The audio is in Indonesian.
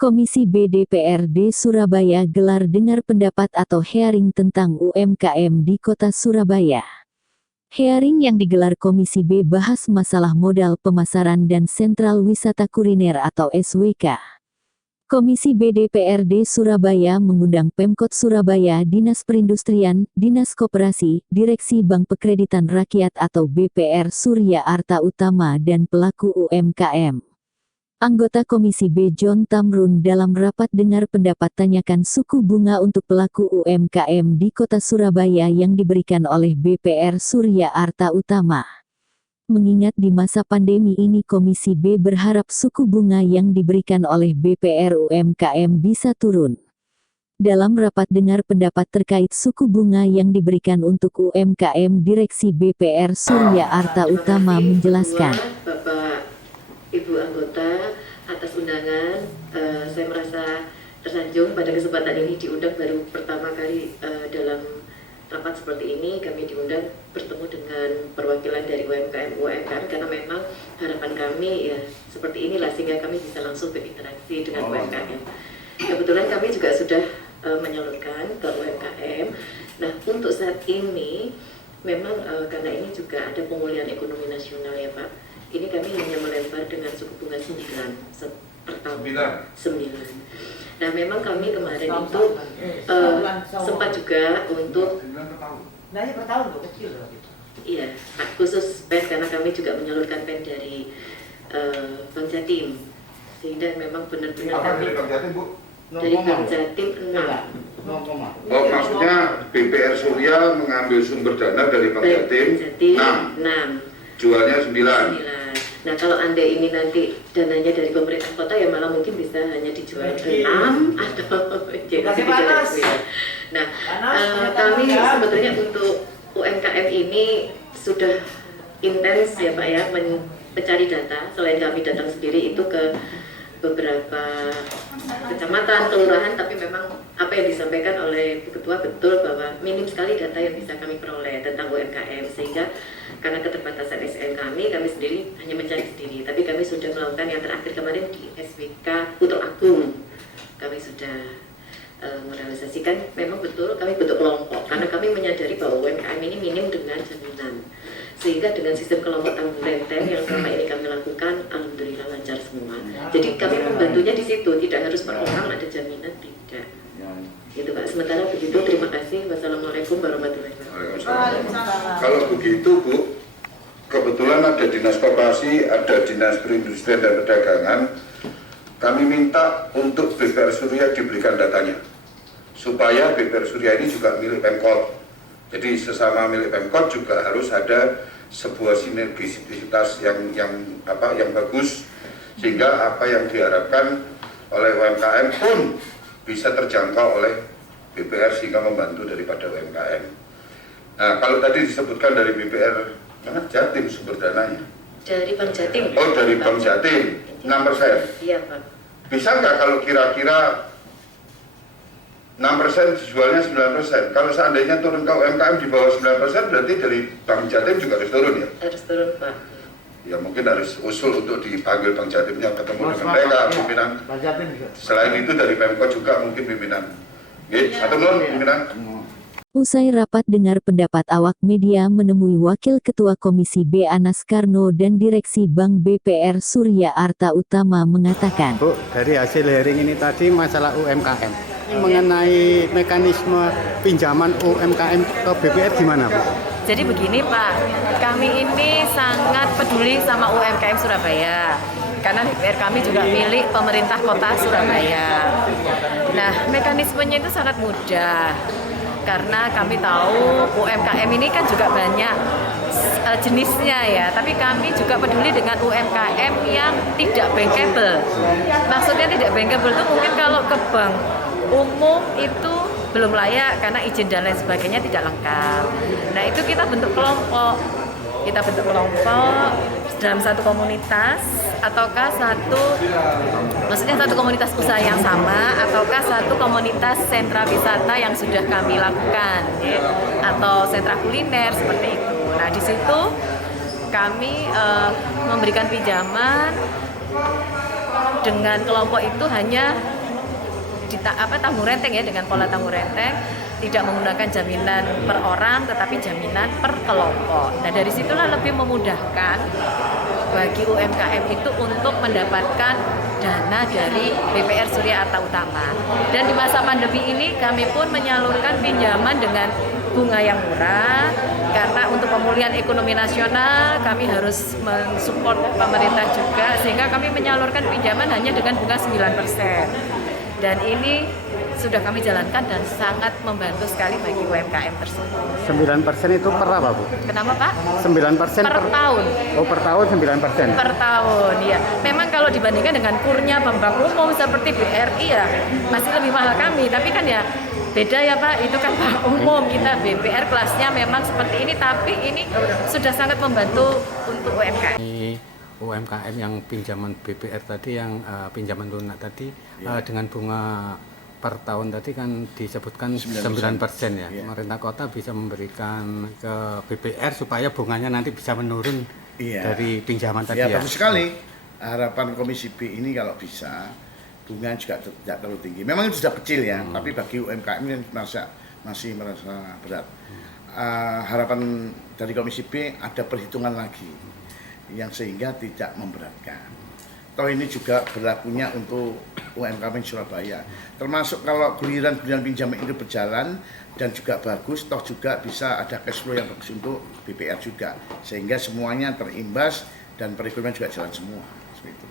Komisi B DPRD Surabaya gelar dengar pendapat atau hearing tentang UMKM di Kota Surabaya. Hearing yang digelar Komisi B bahas masalah modal pemasaran dan sentral wisata kuliner atau SWK. Komisi B DPRD Surabaya mengundang Pemkot Surabaya, Dinas Perindustrian, Dinas Koperasi, Direksi Bank Pekreditan Rakyat atau BPR Surya Arta Utama dan pelaku UMKM. Anggota Komisi B John Tamrun dalam rapat dengar pendapat tanyakan suku bunga untuk pelaku UMKM di Kota Surabaya yang diberikan oleh BPR Surya Arta Utama. Mengingat di masa pandemi ini Komisi B berharap suku bunga yang diberikan oleh BPR UMKM bisa turun. Dalam rapat dengar pendapat terkait suku bunga yang diberikan untuk UMKM, Direksi BPR Surya Arta Utama menjelaskan. Ibu anggota, atas undangan, saya merasa tersanjung pada kesempatan ini diundang baru pertama kali dalam rapat seperti ini. Kami diundang bertemu dengan perwakilan dari UMKM karena memang harapan kami ya seperti inilah sehingga kami bisa langsung berinteraksi dengan UMKM. Kebetulan kami juga sudah menyalurkan ke UMKM. Nah untuk saat ini memang karena ini juga ada pemulihan ekonomi nasional ya Pak. Ini kami hanya melempar dengan suku bunga 9 per tahun. 9. Nah memang kami kemarin itu sempat juga untuk per tahun tuh kecil loh. Iya, khusus PEN karena kami juga menyalurkan PEN dari Bank Jatim. Sehingga memang benar-benar kami dari Bank Jatim, Bu? Dari Bank Jatim 6. Oh, maksudnya BPR Surya mengambil sumber dana dari Bank Jatim 6. Jualnya 9. Nah kalau Anda ini nanti dananya dari pemerintah kota ya malah mungkin bisa hanya dijual 6 atau jadi 9. Nah kami sebetulnya untuk UMKM ini sudah intens ya Pak ya mencari data. Selain kami datang sendiri itu ke beberapa kecamatan, kelurahan, tapi memang apa yang disampaikan oleh Bu Ketua betul bahwa minim sekali data yang bisa kami peroleh tentang UMKM sehingga karena keterbatasan SDM kami sendiri hanya mencari sendiri, tapi kami sudah melakukan yang terakhir kemarin di SWK Putra Agung. Kami sudah merealisasikan memang betul kami bentuk kelompok karena kami menyadari bahwa UMKM ini minim dengan jaminan. Sehingga dengan sistem kelompok tanggung renten yang selama ini kami lakukan, alhamdulillah lancar semua. Jadi kami membantunya di situ, tidak harus per orang ada jaminan, tidak. Gitu Pak. Sementara begitu, terima kasih. Wassalamualaikum warahmatullahi wabarakatuh. Kalau begitu Bu, kebetulan ada Dinas Koperasi, ada Dinas Perindustrian dan Perdagangan. Kami minta untuk BPR Surya diberikan datanya, supaya BPR Surya ini juga milik Pemkot. Jadi sesama milik Pemkot juga harus ada sebuah sinergisitas yang bagus sehingga apa yang diharapkan oleh UMKM pun bisa terjangkau oleh BPR sehingga membantu daripada UMKM. Nah kalau tadi disebutkan dari BPR mana Jatim sumber dananya? Dari Bank Jatim. Oh dari Bank Jatim 6%. Iya Pak. Bisa nggak kalau kira-kira 6% dijualnya 9%. Kalau seandainya turun ke UMKM di bawah 9%, berarti dari Bank Jatim juga harus turun ya? Harus turun Pak. Ya mungkin harus usul untuk dipanggil Bank Jatimnya ketemu dengan mereka pimpinan. Selain itu dari Pemkot juga mungkin pimpinan. Atau belum pimpinan? Usai rapat dengar pendapat awak media menemui Wakil Ketua Komisi B Anas Karno dan Direksi Bank BPR Surya Arta Utama mengatakan. Bu, dari hasil hearing ini tadi masalah UMKM. Mengenai mekanisme pinjaman UMKM ke BPR gimana Bu? Jadi begini Pak, kami ini sangat peduli sama UMKM Surabaya. Karena BPR kami juga milik pemerintah kota Surabaya. Nah, mekanismenya itu sangat mudah. Karena kami tahu UMKM ini kan juga banyak jenisnya ya, tapi kami juga peduli dengan UMKM yang tidak bankable. Maksudnya tidak bankable itu mungkin kalau ke bank umum itu belum layak karena izin dan lain sebagainya tidak lengkap. Nah itu kita bentuk kelompok dalam satu komunitas ataukah maksudnya satu komunitas usaha yang sama ataukah satu komunitas sentra wisata yang sudah kami lakukan ya, atau sentra kuliner seperti itu. Nah di situ kami memberikan pinjaman dengan kelompok itu hanya tanggung renteng ya, dengan pola tanggung renteng, tidak menggunakan jaminan per orang tetapi jaminan per kelompok. Nah dari situlah lebih memudahkan bagi UMKM itu untuk mendapatkan dana dari BPR Surya Arta Utama. Dan di masa pandemi ini kami pun menyalurkan pinjaman dengan bunga yang murah, karena untuk pemulihan ekonomi nasional kami harus mensupport pemerintah juga, sehingga kami menyalurkan pinjaman hanya dengan bunga 9%. Dan ini sudah kami jalankan dan sangat membantu sekali bagi UMKM tersebut. 9% itu per apa, Bu? Kenapa, Pak? 9% Per tahun. Oh, per tahun 9%? Per tahun, ya. Memang kalau dibandingkan dengan kurnya bank umum seperti BRI ya masih lebih mahal kami. Tapi kan ya beda ya Pak, itu kan bank umum, kita BPR kelasnya memang seperti ini. Tapi ini sudah sangat membantu untuk UMKM. UMKM yang pinjaman BPR tadi, yang pinjaman lunak tadi, dengan bunga per tahun tadi kan disebutkan 9% ya. Pemerintah kota bisa memberikan ke BPR supaya bunganya nanti bisa menurun dari pinjaman tadi ya. Bagus sekali. Harapan Komisi B ini kalau bisa bunga juga tidak terlalu tinggi. Memang itu sudah kecil ya, tapi bagi UMKM ini masih merasa berat. Harapan dari Komisi B ada perhitungan lagi yang sehingga tidak memberatkan. Toh ini juga berlakunya untuk UMKM Surabaya. Termasuk kalau giliran-giliran pinjaman itu berjalan dan juga bagus, toh juga bisa ada cash flow yang bagus untuk BPR juga. Sehingga semuanya terimbas dan perekonomian juga jalan semua. Seperti itu.